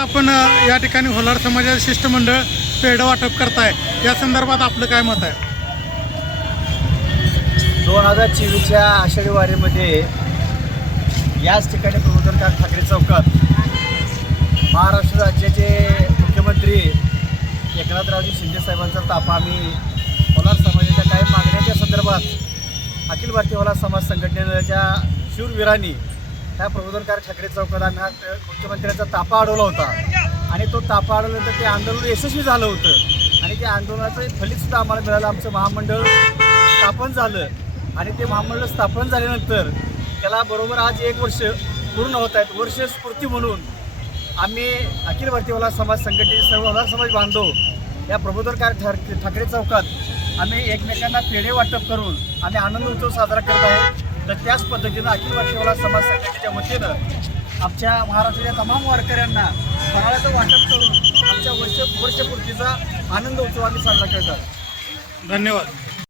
आपण या ठिकाणी होलार समाजाचे शिष्टमंडळ पेढं वाटप करताय. या संदर्भात आपलं काय मत आहे? दोन हजार चोवीसच्या आषाढी वारीमध्ये याच ठिकाणी प्रबोधनकार ठाकरे चौकात महाराष्ट्र राज्याचे मुख्यमंत्री एकनाथरावजी शिंदे साहेबांचा ताफा आम्ही होलार समाजाच्या काही मागण्याच्या संदर्भात अखिल भारतीय होलार समाज संघटनेच्या शूरवीरांनी त्या प्रबोधनकार ठाकरे चौकात आम्ही हा मुख्यमंत्र्यांचा ताफा अडवला होता. आणि तो ताफा अडवल्यानंतर ते आंदोलन यशस्वी झालं होतं. आणि त्या आंदोलनाचं फलितसुद्धा आम्हाला मिळालं. आमचं महामंडळ स्थापन झालं. आणि ते महामंडळ स्थापन झाल्यानंतर त्याला बरोबर आज एक वर्ष पूर्ण होत आहेत. वर्ष स्फूर्ती म्हणून आम्ही अखिल भारतीय वला समाज संघटनेचे सर्व वलार समाज बांधव या प्रबोधनकार ठार ठाकरे चौकात आम्ही एकमेकांना पेढे वाटप करून आम्ही आनंद उत्सव साजरा करत आहे. तर त्याच पद्धतीनं अखिल भारतीय समाज संघटनेच्या वतीनं आमच्या महाराष्ट्राच्या तमाम वारकऱ्यांना फराळाचं वाटप करून आमच्या वर्ष वर्षपूर्तीचा आनंद उत्सव आम्ही साजरा करत आहोत. धन्यवाद.